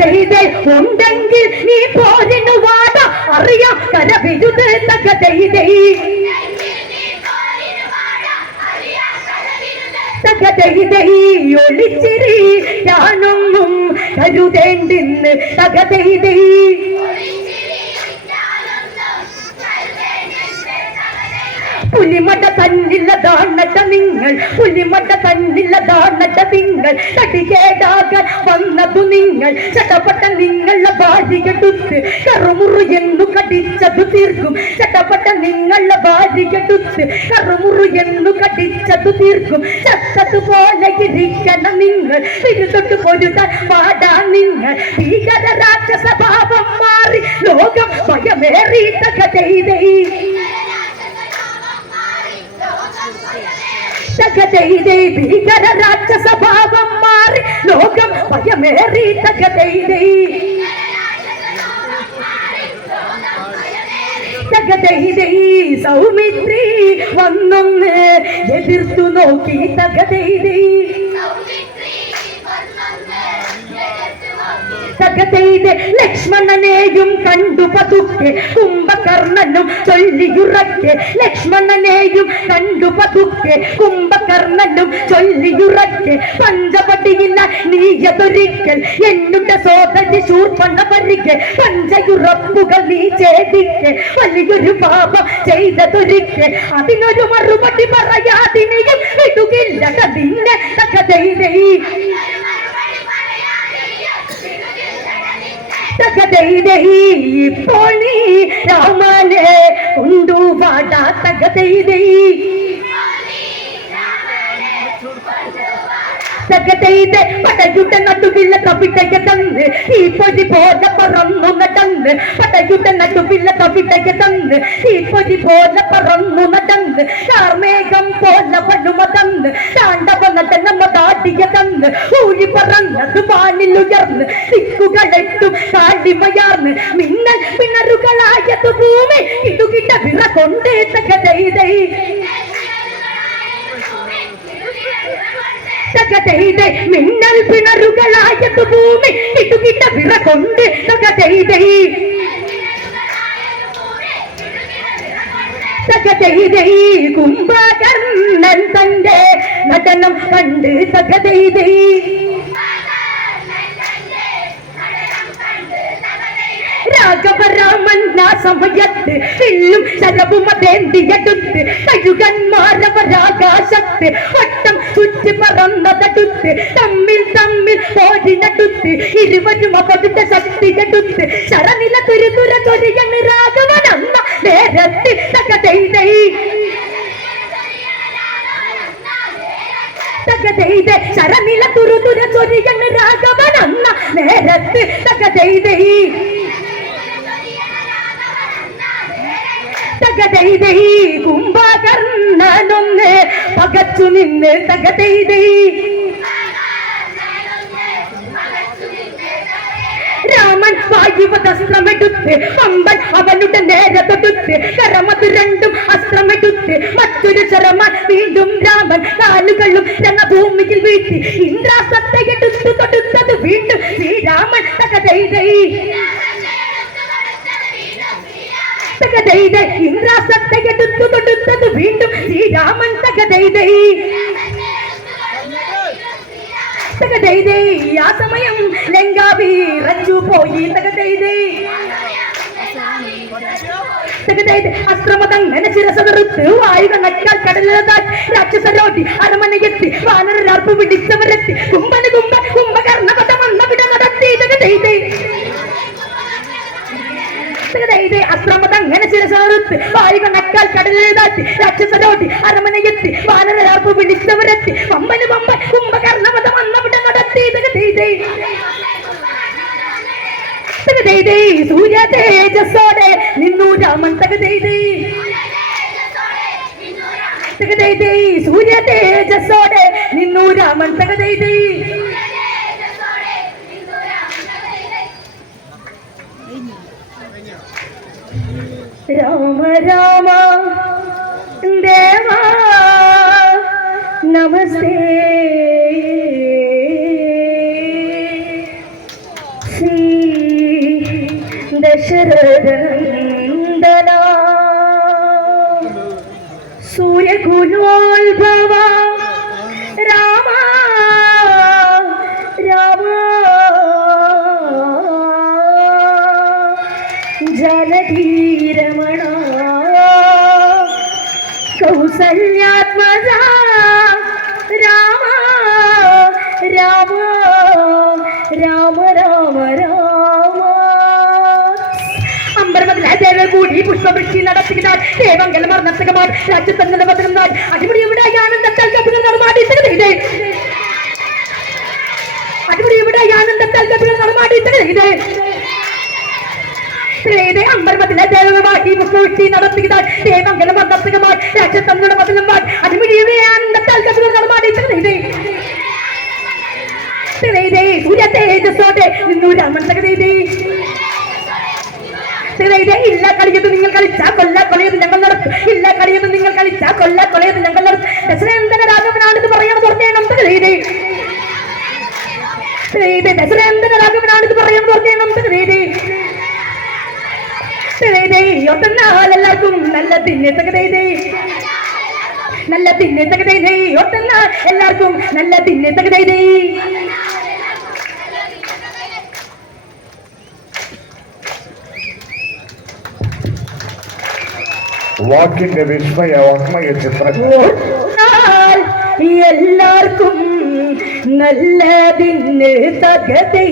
തകതൈതേ ഉണ്ടെങ്കിൽ നീ പോരിനു വാട അറിയാം കരവിരുത് തകതൈതേ തകതൈതേ ഒളിച്ചിരി ഞാനൊന്നും കരുതേണ്ടിന്ന് തകതൈതേ പുലിമട തന്നില്ലതാണട്ട നിങ്ങൾ പുലിമട തന്നില്ലതാണട്ട നിങ്ങൾ തടികേടാകാൻ വന്നതു നിങ്ങൾ ചട്ടപ്പെട്ട നിങ്ങളുടെ ഭാര്യകെടുത്ത് കറുമുറു എന്നു കടിച്ചതു തീർക്കും ചട്ടപ്പെട്ട നിങ്ങളുടെ ഭാര്യകെടുത്ത് കറുമുറു എന്നു കടിച്ചതു തീർക്കും ചത്തതുപോലെ ഇരിക്കണം നിങ്ങൾ തിരുതൊട്ട് പൊരുതാൻ പാടാ നിങ്ങൾ ഭീകര രാക്ഷസ ഭാവം മാറി ലോകം ഭയമേറി തകതൈതേ തകതൈതേ ഭീകര രാക്ഷസ ഭാവം മാറി ലോകം ഭയമേറി തകതൈതേ തകതൈതേ സൗമിത്രി വന്നൊന്ന് എതിർത്തു നോക്കി തകതൈതേ തകതൈതേ ലക്ഷ്മണനെയും കണ്ടു പതുക്കെ കുംഭകർണനും ചൊല്ലിയുറക്കെ ലക്ഷ്മണനെയും കണ്ടു പതുക്കെ കുംഭകർണനും ചൊല്ലിയുറക്കെ പഞ്ചപടിയില്ല നീയതൊരിക്കൽ എന്നുടെ സോദരി ശൂർപ്പണ വരികെ പഞ്ചയുറപ്പുകൾ നീ ഛേദിക്കെ വലിയൊരു പാപം ചെയ്തതൊരിക്കെ അതിനൊരു മറുപടി പറയാതിനെയും വിടുകില്ല കതിന്നെ തകതൈതേ തകതൈതേ ഇപ്പോൾ നീ രാമനെ കൊണ്ടുവാട തകതൈതേ തകതൈതേ പടയുടെ നടുവില്ല കവിതയെ തന്ന് ഈ പൊതി പോലെ പറന്നു നടന്ന് പടയുടെ നടുവില്ല കവിതയെ തന്ന് ഈ പൊതി പോലെ പറന്നു നടന്ന് കാർമേഘം പോലെ പണുമ തന്ന് താണ്ടവ നടനമ താടിയ തന്ന് ഊഴി പറന്നത് വാനിലുയർന്ന് ദിക്കുകളെട്ടും കാടിമയാർന്ന് മിന്നൽ പിണറുകളായത് ഭൂമി ഇടുകിട്ട വിറ കൊണ്ട് തകതൈതേ തകതൈതേ മിന്നൽ പിണറുകളായത് ഭൂമി ഇടുകിട്ട വിറ കൊണ്ട് തകതൈതേ തകതൈതേ കുംഭകർണൻ തന്റെ നടനം കണ്ട് തകതൈതേ രാഘവരാമൻ ആ സമയത്ത് വില്ലും ശരവുമതേന്തിയെടുത്ത് കഴുകന്മാരവരാകാശത്ത് വട്ടം ചുറ്റി പറന്നതടുത്ത് തമ്മിൽ തമ്മിൽ പോരിനടുത്ത് ഇരുവരും അവരുടെ ശക്തിയെടുത്ത് ശരനില തുരുതുര തൊരിയണ് രാഘവൻ അന്ന നേരത്തിൽ തകതൈതേ തകതൈതേ ശരനില തുരുതുര തൊരിയണ് രാഘവൻ അന്ന നേരത്ത് തകതൈതേ തകതൈതേ കുംഭകർണനൊന്ന് പകച്ചു നിന്ന് തകതൈതേ രാമൻ വായുവതസ്ത്രമെടുത്ത് പമ്പൻ അവനുടെ നേരെ തൊടുത്ത് കരമത് രണ്ടും അസ്ത്രമെടുത്ത് മറ്റൊരു ശരമാൻ വീണ്ടും രാമൻ കാലുകളും രണഭൂമിയിൽ വീഴ്ത്തി ഇന്ദ്രാസ്ത്രത്തെയെടുത്തു തൊടുത്തത് വീണ്ടും ശ്രീരാമൻ തകതൈതേ തകതൈതേ ഇന്ദ്രാസ്ത്രത്തെയെടുത്തു തൊടുത്തത് വീണ്ടും ശ്രീരാമൻ തകതൈതേ തകതൈതേ ആ സമയം ലങ്കാവീറച്ചു പോയി തകതൈതേ തകതൈതേ അസ്ത്രമതങ്ങനെ ശിരസറുത്ത് വായുകണക്കാൽ കടലതാൽ രാക്ഷസരോടി അരമനയെത്തി വാനരർപ്പ് പിടിച്ചവരെത്തി കുംഭന് കുംഭകർണപദമന്നവിട നടത്തി തകതൈതേ തകതൈതേ അസ്ത്രമതങ്ങനെ ശിരസറുത്ത് വായുകണക്കാൽ കടലതാറ്റി രാക്ഷസരോടി അരമനയെത്തി വാനരർപ്പ് പിടിച്ചവരെത്തി പമ്പന് കുംഭകർണപദമന്നവിട നടത്തി തകതൈതേ തകതൈതേ സൂര്യ തേജസ്സോടെ നിന്നു രാമൻ തകതൈതേ തകതൈതേ സൂര്യ തേജസ്സോടെ നിന്നു രാമൻ തകതൈതേ രാമ രാമ ദേവാ നമസ്തേ ശ്രീ ദശരഥനന്ദന സൂര്യകുലോത്ഭവ രാമ രാമ ജനധീരമണ കൗസല്യാത്മജ രാമ രാമ രാമ രാമ രാമ അമ്പരമതിലെ കൂടി പുഷ്പവൃഷ്ടി നടത്തുകയാൽ ദേവങ്കലമാർ നർത്തകമാർ രാജ്യത്തന്നെ പതിനാൾ അടിമുടിയുടെ ആനന്ദത്താൽ കപികൾ നടമാടിയിട്ടേ അടിമുടിയുടെ ആനന്ദത്താൽ കപികൾ നടമാടിയിട്ടേ അമ്പരമതിലെ ദേവവാഹി പുഷ്പവൃഷ്ടി നടത്തുകയാൽ ദേവങ്കലമാർ നർത്തകമാർ രാജ്യത്തന്നെ പതിനാൾ അടിമുടിയുടെ ആനന്ദത്താൽ കപികൾ നടമാടിയിട്ടേ സൂര്യ തേജസ്സോടെ നിന്നു രാമൻ തകതേ ഇല്ല കളിയത് നിങ്ങൾ കളിച്ച കൊല്ല കൊലയത് ഞങ്ങൾ നടത്തും ഇല്ല കളിയത് നിങ്ങൾ കളിച്ച കൊല്ല കൊലയത് ഞങ്ങൾ നടത്തും ദശരേന്ദ്ര രാഘവനാണിത് പറയാൻ പറഞ്ഞേണം തകതേ ദശരേന്ദ്ര രാഘവനാണിത് പറയാൻ പറഞ്ഞേണം തകതേ ഒട്ടെന്നാൽ എല്ലാവർക്കും നല്ല തിന്നെ തകതേ നല്ല തിന്നെ തകതേ ഒട്ടെന്നാൽ എല്ലാവർക്കും നല്ല തിന്നെ തകതേ വാക്കിന്റെ വിസ്മയ വാഗ്മയ ചിത്രങ്ങൾ എല്ലാവർക്കും നല്ലതിന് തകതേ